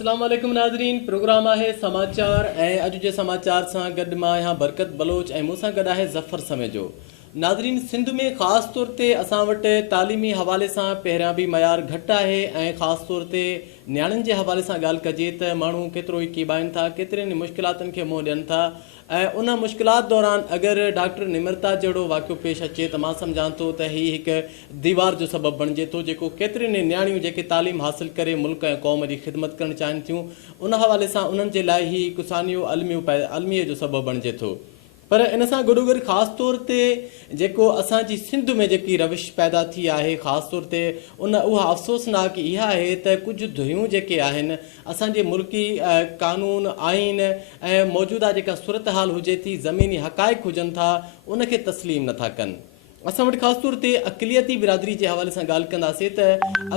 अस्सलाम वालेकुम नाज़रीन, प्रोग्राम है समाचार ऐं अॼु जे समाचार सां गॾु मां आहियां बरकत बलोच ऐं मूंसां गॾु आहे ज़फ़र समेजो। नाज़रीन, सिंध में ख़ासि तौर ते असां वटि तालीमी हवाले सां पहिरियां बि मयार घटि आहे ऐं ख़ासि तौर ते नियाणियुनि जे हवाले सां ॻाल्हि कजे त माण्हू केतिरो ई कीबाइनि था, केतिरनि मुश्किलातुनि खे मुंहुं ॾियनि था ऐं उन मुश्किलात दौरान अगरि डॉक्टर निमरता जहिड़ो वाक़ियो पेश अचे त मां सम्झां थो त हीअ हिकु दीवार जो सबबु बणिजे थो, जेको केतिरनि नियाणियूं जेके तालीम हासिलु करे मुल्क ऐं क़ौम जी ख़िदमत करणु चाहिनि थियूं उन हवाले सां उन्हनि जे लाइ ही कुसानियूं अलमीअ जो सबबु बणिजे थो। पर इन सां गॾोगॾु ख़ासि तौर ते जेको असांजी सिंध में जेकी रविश पैदा थी आहे, ख़ासि तौर ते उहा अफ़सोसनाक इहा आहे त कुझु धुरियूं जेके आहिनि असांजे मुल्की कानून आइन ऐं मौजूदा जेका सूरत हाल हुजे थी, ज़मीनी हक़ाइक़ हुजनि था, उनखे तस्लीम नथा कनि। असां वटि ख़ासि तौर ते अक़लियती बिरादरी जे हवाले सां ॻाल्हि कंदासीं त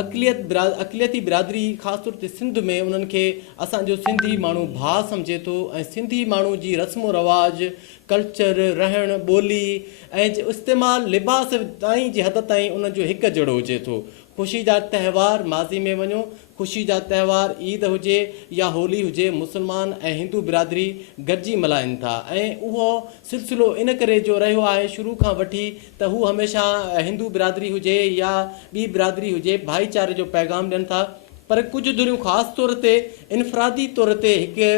अक़लियती बिरादरी ख़ासि तौर ते सिंध में उन्हनि खे असांजो सिंधी माण्हू भाउ सम्झे थो ऐं सिंधी माण्हू जी रस्म रवाज, कल्चर, रहणु ॿोली ऐं इस्तेमालु लिबास ताईं जी हद ताईं उन्हनि जो हिकु जहिड़ो हुजे थो। ख़ुशी जा त्योहार माज़ी में वञो, ख़ुशी जा त्योहार ईद हुजे या होली हुजे, मुस्लमान ऐं हिंदू बिरादरी गॾिजी मल्हाइनि था ऐं उहो सिलसिलो इन करे जो रहियो आहे शुरू खां वठी त हू हमेशह हिंदू बिरादरी हुजे या ॿी बिरादरी हुजे, भाईचारे जो पैगाम ॾियनि था। पर कुझु धुरियूं ख़ासि तौर ते इनफ़रादी तौर ते हिकु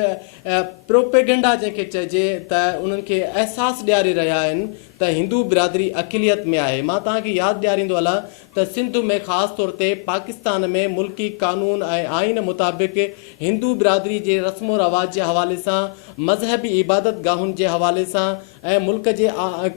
प्रोपेगेंडा जंहिंखे चइजे त उन्हनि खे अहसासु ॾियारे रहिया आहिनि त हिंदू बिरादरी अक़लियत में आहे। मां तव्हांखे यादि ॾियारींदो हलां त सिंध में ख़ासि तौर ते पाकिस्तान में मुल्की कानून ऐं आइन मुताबिक़ हिंदू बिरादरी जे रस्म रवाज जे हवाले सां, मज़हबी इबादत गाहुनि जे हवाले सां ऐं मुल्क जे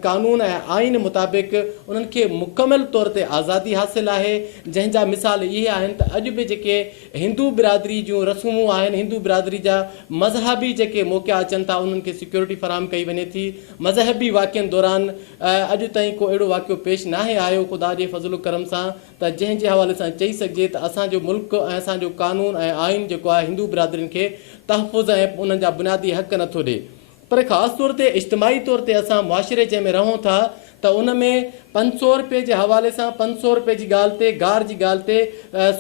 कानून ऐं आइन मुताबिक़ उन्हनि खे मुकमल तौर ते आज़ादी हासिलु आहे, जंहिंजा मिसाल इहे आहिनि त अॼु बि जेके हिंदू बिरादरी जूं रस्मूं आहिनि, हिंदू बिरादरी जा मज़हबी जेके मौक़िया अचनि था उन्हनि खे सिक्योरिटी फराहम कई वञे थी। मज़हबी वाक़ियनि दौरान अॼु ताईं को अहिड़ो वाक़ियो पेश नाहे आयो ख़ुदा जे फज़ल करम सां त जंहिंजे हवाले सां चई सघिजे त असांजो मुल्क ऐं असांजो कानून ऐं आइन जेको आहे हिंदू बिरादरियुनि खे तहफ़ुज़ ऐं उन्हनि जा बुनियादी हक़ नथो ॾिए। पर ख़ासि तौर ते इज्तिमाही तौर ते असां मुआशिरे जंहिंमें रहूं था त उन में 500 रुपए जे हवाले सां 500 रुपए जी ॻाल्हि ते, गार जी ॻाल्हि ते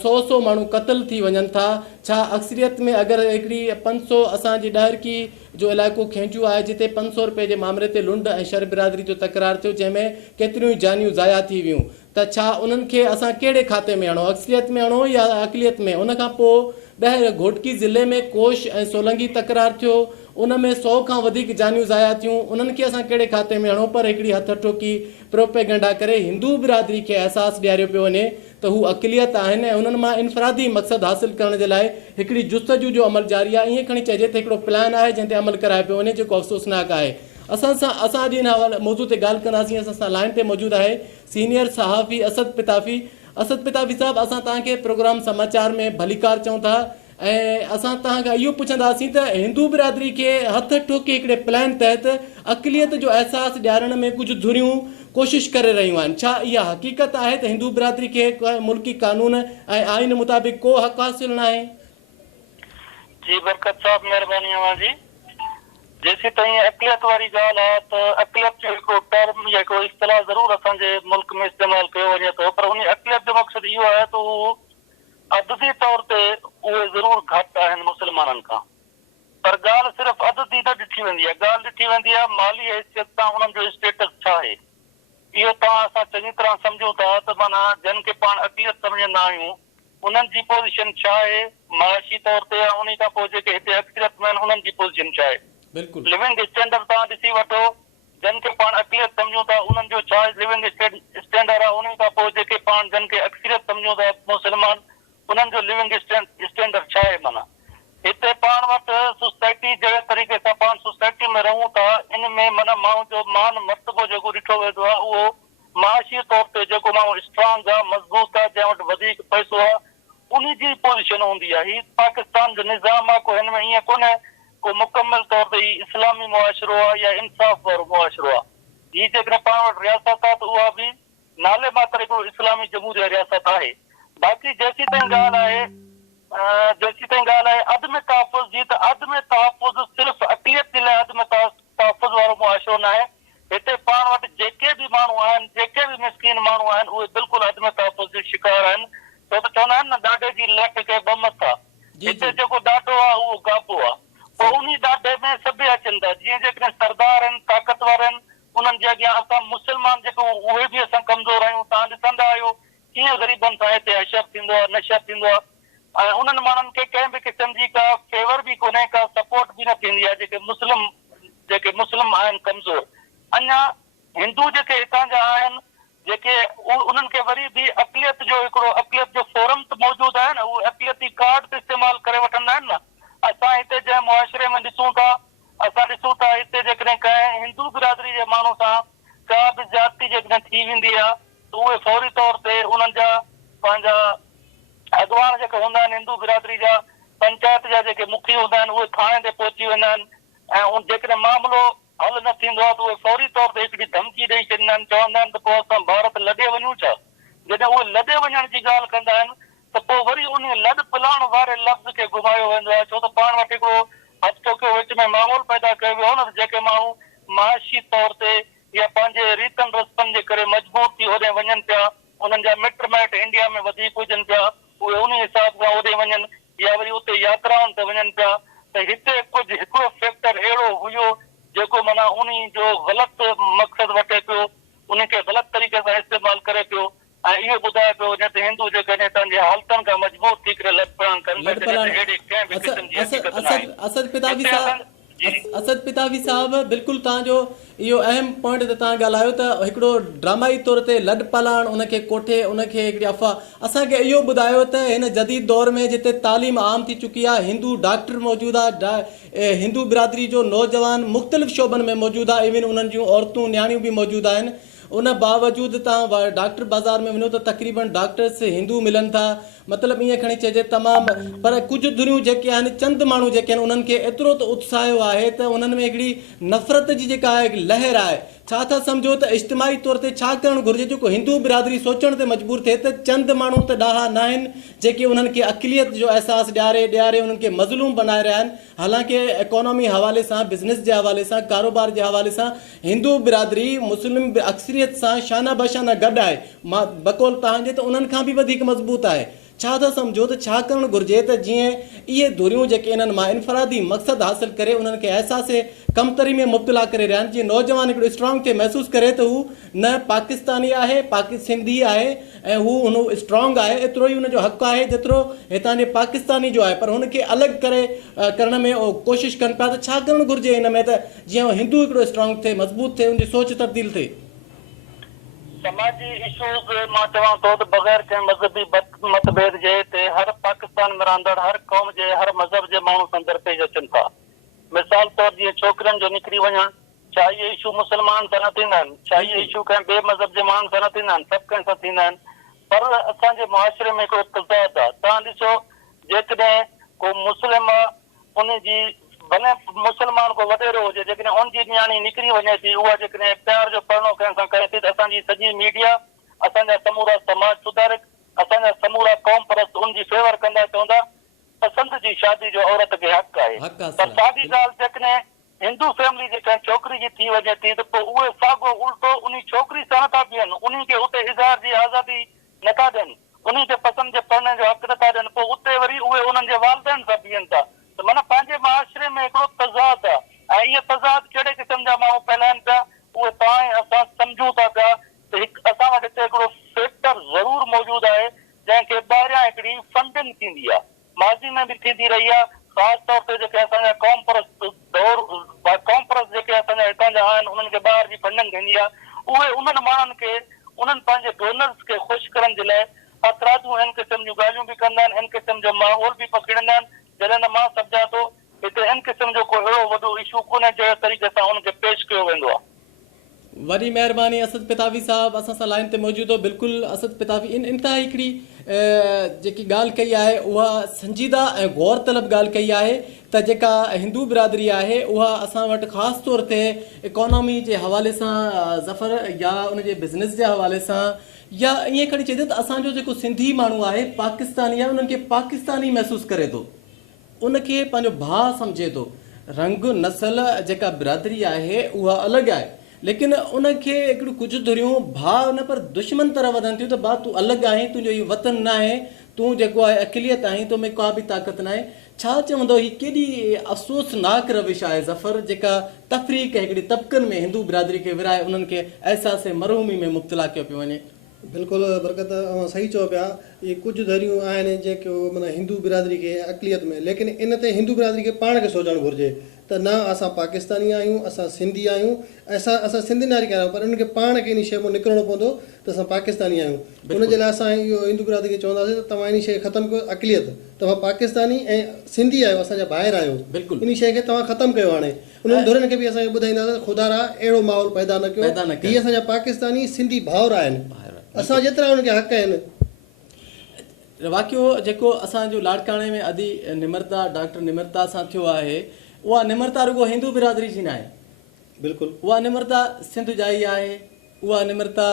100 माण्हू क़तल थी वञनि था। छा अक्सरियत में अगरि हिकिड़ी 500 असांजी ॾाहिरकी जो इलाइक़ो खैंचू आहे जिते 500 रुपए जे मामले ते लुंड ऐं शर बिरादरी जो तकरार थियो, जंहिंमें केतिरियूं ई जानियूं ज़ाया थी वियूं, त छा उन्हनि खे असां कहिड़े खाते में आणो, अक्सरियत में आणो या अक़लियत में? उन खां पोइ घोटकी ज़िले में कोश ऐं सोलंगी तकरार थियो, उन में 100 खां वधीक जानियूं ज़ाया थियूं, उन्हनि खे असां कहिड़े खाते में आणो? पर हिकिड़ी हथ ठोकी प्रोपेगेंडा करे हिंदू बिरादरी खे अहसासु ॾियारियो पियो वञे त हू अक़लियत आहिनि ऐं उन्हनि मां इनफ़रादी मक़सदु हासिलु करण जे लाइ हिकिड़ी जुस्तजू जो अमल जारी आहे। ईअं खणी चइजे त हिकिड़ो प्लान आहे जंहिं ते अमल कराए पियो वञे, जेको अफ़सोसनाक आहे। असां अॼु हिन हवाले मौज़ू ते ॻाल्हि कंदासीं। असां सां लाइन ते मौजूदु आहे सीनियर सहाफ़ी असद पिताफ़ी। असद पिताफ़ी साहिबु, असां तव्हांखे प्रोग्राम समाचार में भलीकार चऊं था ऐं असां तव्हांखां इहो पुछंदासीं त हिंदू बिरादरी खे हथ ठोके हिकिड़े प्लान तहत अक़लियत जो अहसासु ॾियारण में कुझु धुरियूं कोशिशि करे रहियूं आहिनि। छा इहा हक़ीक़त आहे त हिंदू बिरादरी खे मुल्की कानून ऐं आइन मुताबिक़ को हक़ हासिल न आहे? जी बरकत साहब, महिरबानी जी। जेसी ताईं अक़लियत वारी ॻाल्हि आहे त अक़लियत जो हिकिड़ो टर्म या हिकिड़ो इस्तिलाह ज़रूरु असांजे मुल्क में इस्तेमालु कयो वञे थो, पर उन अक़लियत जो मक़सदु इहो आहे त उहो अददी तौर ते उहे ज़रूरु घटि आहिनि मुस्लमाननि खां। पर ॻाल्हि सिर्फ़ु अददी न ॾिठी वेंदी आहे, ॻाल्हि ॾिठी वेंदी आहे माली हैसियत सां उन्हनि जो स्टेटस छा आहे। इहो तव्हां असां चङी तरह सम्झूं था त माना जिन खे पाण अक़लियत सम्झंदा आहियूं उन्हनि जी पोज़ीशन छा आहे माशी तौर ते, या उन खां पोइ जेके हिते अक्सरियत में आहिनि उन्हनि जी पोज़ीशन छा आहे। लिविंग स्टैंडर्ड तव्हां ॾिसी वठो, जिन खे पाण अक़लियत सम्झूं था उन्हनि जो छा लिविंग स्टैंडर्ड आहे, उन खां पोइ जेके पाण जिन खे अक्सरियत सम्झूं था मुस्लमान उन्हनि जो लिविंग स्टैंडर्ड छा आहे। माना हिते पाण वटि सोसाइटी जहिड़े तरीक़े सां पाण सोसाइटी में रहूं था, इन में माना माण्हू जो मान मर्तबो जेको ॾिठो वेंदो आहे उहो माशी तौर ते जेको माण्हू स्ट्रांग आहे, मज़बूत आहे, जंहिं वटि वधीक पैसो आहे, उन जी पोज़ीशन हूंदी आहे। हीउ पाकिस्तान जो निज़ाम आहे, को हिन में ईअं कोन्हे को मुकमल तौर ते ही इस्लामी मुआशिरो आहे या इंसाफ़ वारो मुआशिरो आहे। हीअ जेकॾहिं पाण वटि रियासत आहे त उहा बि नाले मात्र हिकिड़ो इस्लामी जमहूरिया रियासत आहे। बाक़ी जेसी ताईं ॻाल्हि आहे अदम तहफ़ुज़ जी, त अदम तहफ़ुज़ सिर्फ़ु अक़लियत जे लाइ अदम तहफ़ुज़ वारो मुआशिरो न आहे। हिते पाण वटि जेके बि माण्हू आहिनि, जेके बि मिसकीन माण्हू आहिनि, उहे बिल्कुलु अदम तहफ़ुज़ जो शिकार आहिनि। छो त चवंदा आहिनि न ॾाॾे जी लट खे ॿ मथा। हिते जेको ॾाॾो जीअं जेकॾहिं सरदार आहिनि ताक़तवर आहिनि उन्हनि जे अॻियां असां मुस्लमान जेको उहे बि असां कमज़ोर आहियूं। तव्हां ॾिसंदा आहियो कीअं ग़रीबनि सां हिते अशर थींदो आहे नशर थींदो आहे ऐं उन्हनि माण्हुनि खे कंहिं बि क़िस्म जी का फेवर बि कोन्हे का सपोर्ट बि न थींदी आहे जेके मुस्लिम आहिनि कमज़ोर। अञा हिंदू जेके हितां जा आहिनि जेके उन्हनि खे वरी बि अक़लियत जो फोरम त मौजूदु आहे न, उहो अक़लियती कार्ड त इस्तेमालु करे वठंदा आहिनि न। असां हिते जंहिं मुआशिरे में ॾिसूं था हिते जेकॾहिं कंहिं हिंदू बिरादरी जे माण्हू सां का बि ज्यादती जेकॾहिं थी वेंदी आहे त उहे फौरी तौर ते उन्हनि जा पंहिंजा अॻवान जेके हूंदा आहिनि हिंदू बिरादरी जा पंचायत जा जेके मुखी हूंदा आहिनि उहे थाणे ते पहुची वेंदा आहिनि ऐं जेकॾहिं मामिलो हल न थींदो आहे त उहे फौरी तौर ते हिकिड़ी धमकी ॾेई छॾींदा आहिनि, चवंदा आहिनि त पोइ असां भारत लॾे वञूं छा। जॾहिं उहे लॾे वञण जी ॻाल्हि कंदा आहिनि त पोइ वरी उन लॾ पिलाइण वारे लफ़्ज़ खे घुमायो वेंदो आहे, छो त पाण वटि हिकिड़ो हथोके विच में माहौल पैदा कयो वियो न, जेके माण्हू माशी तौर ते या पंहिंजे रीतनि रस्मनि जे करे मजबूर थी होॾे वञनि पिया, उन्हनि जा मिट माइट इंडिया में वधीक हुजनि पिया, उहे उन हिसाब सां होॾे वञनि या वरी उते यात्राउनि ते वञनि पिया त हिते कुझु हिकिड़ो फैक्टर अहिड़ो हुयो जेको माना उन जो ग़लति मक़सदु वठे पियो, उनखे ग़लति तरीक़े सां इस्तेमालु करे पियो ऐं इहो ॿुधाए पियो न त हिंदू जेकॾहिं तव्हांजे हालतुनि खां मजबूर थी करे लॾपण असद पितावी साहब बिल्कुलु तव्हांजो इहो अहम पॉइंट ते तव्हां ॻाल्हायो त हिकिड़ो ड्रामाई तौर ते लॾ पलाइण उनखे कोठे उनखे हिकिड़ी अफ़वाह। असांखे इहो ॿुधायो त हिन जदीद दौर में जिते तालीम आम थी चुकी आहे, हिंदू डॉक्टर मौजूदु आहे, हिंदू बिरादरी जो नौजवान मुख़्तलिफ़ शोबनि में मौजूदु आहे, इवन उन्हनि जूं औरतूं न्याणियूं बि मौजूदु आहिनि। उन बावजूदि तव्हां डॉक्टर बाज़ार में वञो त तक़रीबन डॉक्टर्स हिंदू मिलनि था, मतिलबु ईअं खणी चइजे तमामु, पर कुझु दुनियूं जेके आहिनि चंद माण्हू जेके आहिनि उन्हनि खे एतिरो त उत्साह आहे त उन्हनि में हिकिड़ी नफ़रत जी जेका आहे लहर आहे। छा था सम्झो त इज्तिमाही तौर ते छा करणु घुरिजे जेको हिंदू बिरादरी सोचण ते मजबूर थिए त चंद माण्हू त ॾाढा न आहिनि जेके उन्हनि खे अक़लियत जो अहसासु ॾियारे उन्हनि खे मज़लूम बनाए रहिया आहिनि। हालांकि इकोनॉमी हवाले सां, बिज़नेस जे हवाले सां, कारोबार जे हवाले सां हिंदू बिरादरी मुस्लिम अक्सरियत सां शाना बशाना गॾु आहे। मां बकौल तव्हांजे त उन्हनि खां बि वधीक मज़बूत आहे। छा था सम्झो त छा करणु घुरिजे त जीअं इहे धुरियूं जेके इन्हनि मां इनफरादी मक़सदु हासिलु करे उन्हनि खे अहसासे कमतरी में मुब्तला करे रहिया आहिनि, जीअं नौजवान हिकिड़ो स्ट्रॉन्ग खे महसूसु करे त हू न पाकिस्तानी आहे, सिंधी आहे ऐं हू हुन स्ट्रॉन्ग आहे, एतिरो ई हुनजो हक़ु आहे जेतिरो हितां जे पाकिस्तानी जो आहे, पर हुनखे अलॻि करे करण में कोशिशि कनि पिया। त छा करणु घुरिजे हिन में त जीअं हिंदू हिकिड़ो स्ट्रॉन्ग थिए, मज़बूत थिए, हुनजी सोच तब्दील थिए। समाजी इशूज़ मां चवां थो त बग़ैर कंहिं मज़हबी मतभेद जे हिते हर पाकिस्तान में रहंदड़ हर क़ौम जे हर मज़हब जे माण्हू सां दरपेश अचनि था। मिसाल तौर जीअं छोकिरनि जो निकिरी वञणु, छा इहे इशू मुस्लमान सां न थींदा आहिनि, छा इहे इशू कंहिं ॿिए मज़हब जे माण्हुनि सां न थींदा आहिनि, सभु कंहिं सां थींदा आहिनि। पर असांजे मुआशिरे में हिकिड़ो तज़ाद आहे। तव्हां ॾिसो जेकॾहिं को मुस्लिम उनजी भले मुस्लमान को वॾेरो हुजे, जेकॾहिं उनजी न्याणी निकिरी वञे थी, उहा जेकॾहिं प्यार जो परणो कंहिं सां करे थी त असांजी सॼी मीडिया, असांजा समूरा समाज सुधारक, असांजा समूरा क़ौम परस्त उनजी फेवर कंदा, चवंदा पसंदि जी शादी जो औरत खे हक़ आहे। पर साॻी ॻाल्हि जेकॾहिं हिंदू फैमिली जे कंहिं छोकिरी जी थी वञे थी त पोइ उहे साॻियो उल्टो उन छोकिरी सां नथा बीहनि, उन खे उते इज़हार जी आज़ादी नथा ॾियनि, उन खे पसंदि जे पढ़ण जो हक़ नथा ॾियनि, पोइ उते वरी उहे उन्हनि जे वालदेन सां बीहनि था। त माना पंहिंजे मुआशिरे में हिकिड़ो तज़ाद आहे ऐं इहे तज़ाद कहिड़े क़िस्म जा माण्हू फैलाइनि पिया उहे तव्हां ऐं असां सम्झूं था पिया त असां वटि हिते हिकिड़ो फैक्टर ज़रूरु मौजूदु आहे जंहिंखे ॿाहिरियां हिकिड़ी फंडिंग थींदी आहे, माज़ी में बि थींदी रही आहे। ख़ासि तौर ते जेके असांजा क़ौम परस्त जेके असांजा हितां जा आहिनि उन्हनि खे ॿाहिरि जी फंडिंग थींदी आहे। उहे उन्हनि माण्हुनि खे उन्हनि पंहिंजे डोनर्स खे ख़ुशि करण जे लाइ अतराजूं इन क़िस्म जूं ॻाल्हियूं बि कंदा आहिनि, इन क़िस्म जो माहौल बि पकड़ींदा आहिनि। जॾहिं त मां सम्झां थो हिते इन क़िस्म जो को अहिड़ो वॾो इशू कोन्हे जहिड़े तरीक़े सां हुनखे पेश कयो वेंदो आहे। वॾी महिरबानी असद पितावी साहब असां सां लाइन ते मौजूदु हो। बिल्कुलु असद पितावी इंतिहा हिकिड़ी जेकी ॻाल्हि कई आहे उहा संजीदा ऐं गौर तलब ॻाल्हि कई आहे त जेका हिंदू बिरादरी आहे उहा असां वटि ख़ासि तौर ते इकोनॉमी जे हवाले सां ज़फ़र या उनजे बिज़नेस जे हवाले सां या ईअं खणी चइजे त असांजो जेको सिंधी माण्हू आहे पाकिस्तानी आहे, उन्हनि खे पाकिस्तानी महसूसु करे थो, उनखे पंहिंजो भाउ सम्झे थो। रंग नसल जेका बिरादरी आहे उहा अलॻि आहे, लेकिन उनखे हिकिड़ियूं कुझु धुरियूं भाउ न पर दुश्मन तरह वधनि थियूं त भाउ तूं अलॻि आहीं, तुंहिंजो इहो वतन न आहे, तूं जेको आहे अक़लियत आहीं, तो में का बि ताक़त न आहे। छा चवंदो ही केॾी अफ़सोसनाक रविश आहे ज़फ़र जेका तफ़रीक़ हिकिड़ी तबिकनि में हिंदू बिरादरी खे विराए उन्हनि खे अहसास मरहूमी में मुब्तला कयो पियो वञे। बिल्कुलु बरकत सही चओ पिया। इहे कुझु धरियूं आहिनि जेको माना हिंदू बिरादरी खे अक़लियत में, लेकिन इन ते हिंदू बिरादरी खे पाण खे सोचणु घुरिजे त न असां पाकिस्तानी आहियूं, असां सिंधी आहियूं, असां सिंधी नागरिक आहियूं, पर उनखे पाण खे इन शइ मां निकिरणो पवंदो त असां पाकिस्तानी आहियूं। उनजे लाइ असां इहो हिंदू बिरादरी खे चवंदासीं त तव्हां इन शइ ख़तमु कयो, अक़लियत तव्हां पाकिस्तानी ऐं सिंधी आहियो, असांजा ॿाहिरि आहियो, बिल्कुलु इन शइ खे तव्हां ख़तमु कयो। हाणे उन्हनि धुरनि खे बि असांखे ॿुधाईंदासीं ख़ुदा रा अहिड़ो माहौल पैदा न कयो। हीअ असांजा पाकिस्तानी सिंधी भाउर आहिनि, असां जेतिरा उनखे हक़ आहिनि। वाक़ियो जेको असांजो लाड़काणे में अदी निमरता डॉक्टर निमरता सां थियो आहे, उहा निमरता रुगो हिंदू बिरादरी जी न आहे, बिल्कुलु उहा निमरता सिंध जा ई आहे। उहा निमरता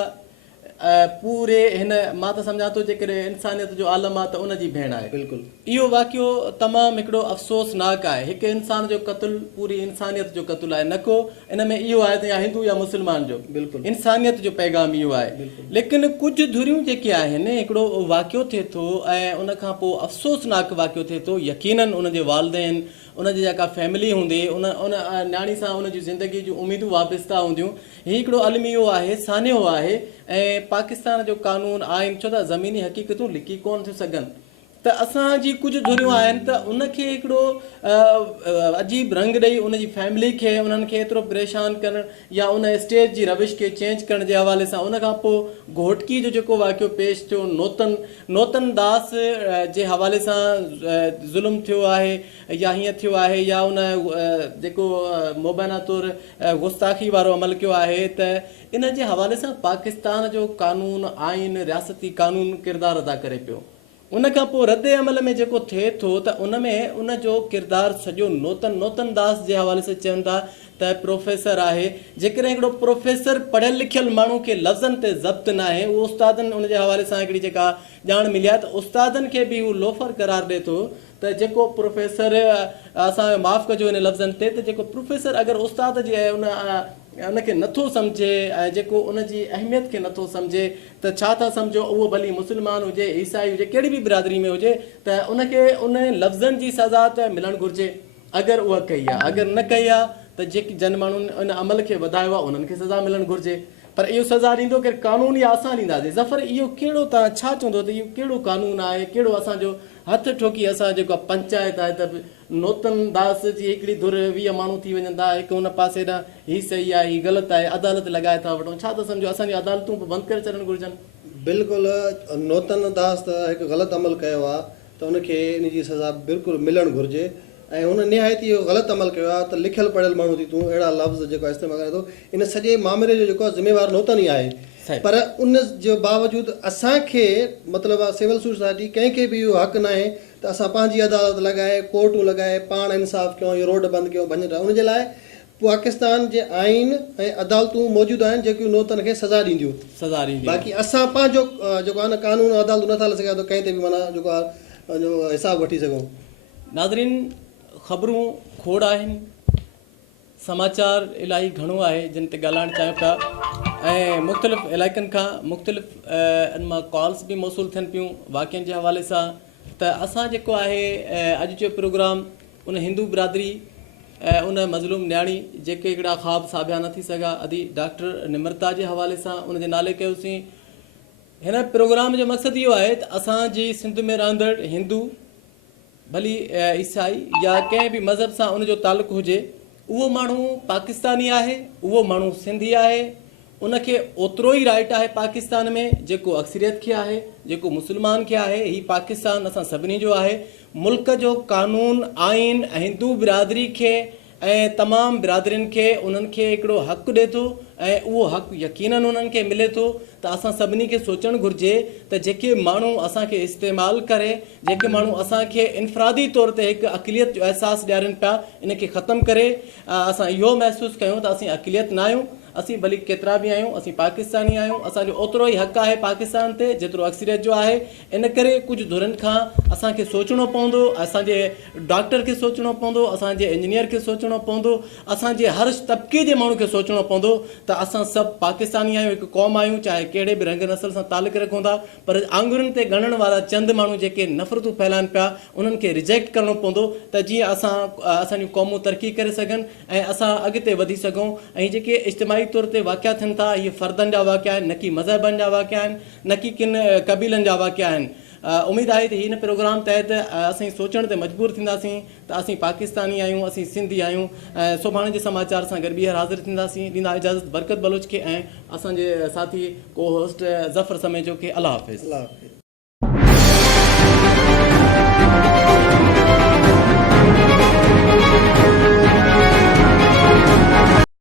पूरे हिन मां त सम्झां थो जेकॾहिं इंसानियत जो आलम आहे त उनजी भेण आहे। बिल्कुलु इहो वाक़ियो तमामु हिकिड़ो अफ़सोसनाक आहे। हिकु इंसान जो क़तलु पूरी इंसानियत जो क़तलु आहे। न को इन में इहो आहे त या हिंदू या मुस्लमान जो, बिल्कुलु इंसानियत जो पैगाम इहो आहे। लेकिन कुझु धुरियूं जेके आहिनि, हिकिड़ो वाक़ियो थिए थो ऐं उन खां पोइ अफ़सोसनाक वाक़ियो थिए थो। यकीननि उनजे वालिदैन, उनजी जेका फैमिली हूंदी, उन न्याणी सां उनजी ज़िंदगी जूं उमेदूं वाबस्ता हूंदियूं। हीउ हिकिड़ो अलमियो आहे, सानियो आहे। ऐं पाकिस्तान जो कानून आइन छो त ज़मीनी हक़ीक़तूं लिकी कोन थियूं सघनि, त असांजी कुझु धुरियूं आहिनि त उनखे हिकिड़ो अजीब रंग ॾेई उनजी फैमिली खे उन्हनि खे एतिरो परेशान करणु या उन स्टेज जी रविश खे चेंज करण जे हवाले सां। उनखां पोइ घोटकी जो जेको वाक़ियो पेश थियो, नोतन दास जे हवाले सां ज़ुल्म थियो आहे या हीअं थियो आहे, या उन जेको मुबैना तौरु गुस्ताखी वारो अमल कयो आहे, त इन जे हवाले सां पाकिस्तान जो कानून आइन रियासती कानून किरदारु अदा करे पियो। उन खां पोइ रद्द अमल में जेको थिए थो त उन में उन जो किरदारु सॼो नोतन दास जे हवाले सां चवनि था त प्रोफेसर आहे। जेकॾहिं हिकिड़ो प्रोफेसर पढ़ियल लिखियल माण्हू खे लफ़्ज़नि ते ज़ब्त न आहे, उहो उस्तादनि उन जे हवाले सां हिकिड़ी जेका ॼाण मिली आहे त उस्तादनि खे बि उहो लोफर करार ॾिए थो त जेको प्रोफेसर असां माफ़ु कजो हिन लफ़्ज़नि ते, त जेको प्रोफेसर अगरि उस्ताद जे उनखे नथो सम्झे ऐं जेको उनजी अहमियत खे नथो सम्झे, त छा था सम्झो उहो भली मुस्लमान हुजे, ईसाई हुजे, कहिड़ी बि बिरादरी में हुजे, त उनखे उन लफ़्ज़नि जी सज़ा त मिलणु घुरिजे। अगरि उहा कई आहे, अगरि न कई आहे त जेकी जन माण्हुनि उन अमल खे वधायो आहे उन्हनि खे सज़ा मिलणु घुरिजे। पर इहो सज़ा ॾींदो केरु कानून या असां ॾींदासीं? ज़फ़र इहो कहिड़ो तव्हां छा चवंदो त इहो कहिड़ो कानून आहे, कहिड़ो असांजो हथु ठोकी असां जेको आहे पंचायत आहे त नोतन दास जी हिकिड़ी धुर 20 माण्हू थी वञनि था, हिकु हुन पासे ॾांहुं हीअ सही आहे हीअ ग़लति आहे, अदालत लॻाए था वठूं। छा था सम्झो असांजी अदालतूं बंदि करे छॾणु घुरिजनि? बिल्कुलु नोतन दास त हिकु ग़लति अमल कयो आहे त उनखे इन जी सज़ा बिल्कुलु मिलणु घुरिजे। ऐं हुन निहायती इहो ग़लति अमल कयो आहे त लिखियल पढ़ियल माण्हू थी तूं अहिड़ा लफ़्ज़ जेको इस्तेमालु करे थो, इन सॼे मामले जो जेको आहे ज़िम्मेवारु नोतन ई आहे। पर उन जे बावजूदि असांखे मतिलबु आहे सिविल सोसाइटी कंहिंखे बि इहो हक़ु न आहे त असां पंहिंजी अदालत लॻाए, कोर्टूं लॻाए, पाण इंसाफ़ कयूं, इहो रोड बंदि कयूं, भञ उनजे लाइ पाकिस्तान जे आइन ऐं अदालतूं मौजूदु आहिनि जेकियूं नोतन खे सज़ा ॾींदियूं। बाक़ी असां पंहिंजो जेको आहे न कानून अदालतूं नथा हली सघूं त कंहिं ते बि माना जेको आहे हिसाबु वठी सघूं। नाज़रीन, ख़बरूं खोड़ आहिनि, समाचार इलाही घणो आहे जिन ते ॻाल्हाइणु चाहियूं था, ऐं मुख़्तलिफ़ इलाइक़नि खां मुख़्तलिफ़ इन मां कॉल्स बि मौसूलु थियनि पियूं वाक़िअनि जे हवाले सां। त असां जेको आहे अॼु जो प्रोग्राम उन हिंदू बिरादरी उन मज़लूम न्याणी जेके हिकिड़ा ख़्वाब साबिया न थी सघा, अदी डॉक्टर निमरता जे हवाले सां उनजे नाले कयोसीं। हिन प्रोग्राम जो मक़सदु इहो आहे त असांजी सिंध में रहंदड़ हिंदू भली ईसाई या कंहिं बि मज़हब सां उनजो तालुक़ु हुजे, उहो माण्हू पाकिस्तानी आहे, उहो माण्हू सिंधी आहे, उनखे ओतिरो ई राइट आहे पाकिस्तान में जेको अक्सरियत खे आहे, जेको मुस्लमान खे आहे। हीउ पाकिस्तान असां सभिनी जो आहे। मुल्क जो कानून आइन हिंदू बिरादरी खे ऐं तमामु बिरादरियुनि खे उन्हनि खे हिकिड़ो हक़ु ॾिए थो, ऐं उहो हक़ु यकीननि उन्हनि खे मिले थो। त असां सभिनी खे सोचणु घुरिजे त जेके माण्हू असांखे इस्तेमालु करे, जेके माण्हू असांखे इनफ़रादी तौर ते हिकु अक़लियत जो अहसासु ॾियारनि पिया, इन खे ख़तमु करे असां इहो महसूसु कयूं त असीं अक़लियत न आहियूं, असीं भली केतिरा बि आहियूं, असीं पाकिस्तानी आहियूं, असांजो ओतिरो ई हक़ु आहे पाकिस्तान ते जेतिरो अक्सरियत जो आहे। इन करे कुझु धुरनि खां असांखे सोचणो पवंदो, असांजे डॉक्टर खे सोचणो पवंदो, असांजे इंजीनियर खे सोचणो पवंदो, असांजे हर तबिके जे माण्हू खे सोचणो पवंदो त असां सभु पाकिस्तानी आहियूं, हिकु क़ौम आहियूं, चाहे कहिड़े बि रंग नसल सां तालुक रखूं था, पर आंगुरनि ते ॻणण वारा चंद माण्हू जेके नफ़रतूं फैलाइनि पिया उन्हनि खे रिजेक्ट करिणो पवंदो त जीअं असांजूं क़ौमूं तरक़ी करे सघनि ऐं असां अॻिते वधी सघूं। ऐं जेके इज्तिमाही तौर ते वाक़िया थियनि था इहे फ़र्दनि जा वाक़िया आहिनि, न की मज़हबनि जा वाक़िया आहिनि, न की किन क़बीलनि जा वाक़िया आहिनि। उमेदु आहे त हिन प्रोग्राम तहत असीं सोचण ते मजबूर थींदासीं त असीं पाकिस्तानी आहियूं, असीं सिंधी आहियूं। ऐं सुभाणे जे समाचार सां गॾु ॿीहर हाज़िर थींदासीं। ॾींदा इजाज़त बरकत बलोच खे ऐं असांजे साथी को होस्ट ज़फ़र समेजो खे। अल्लाह हाफ़िज़।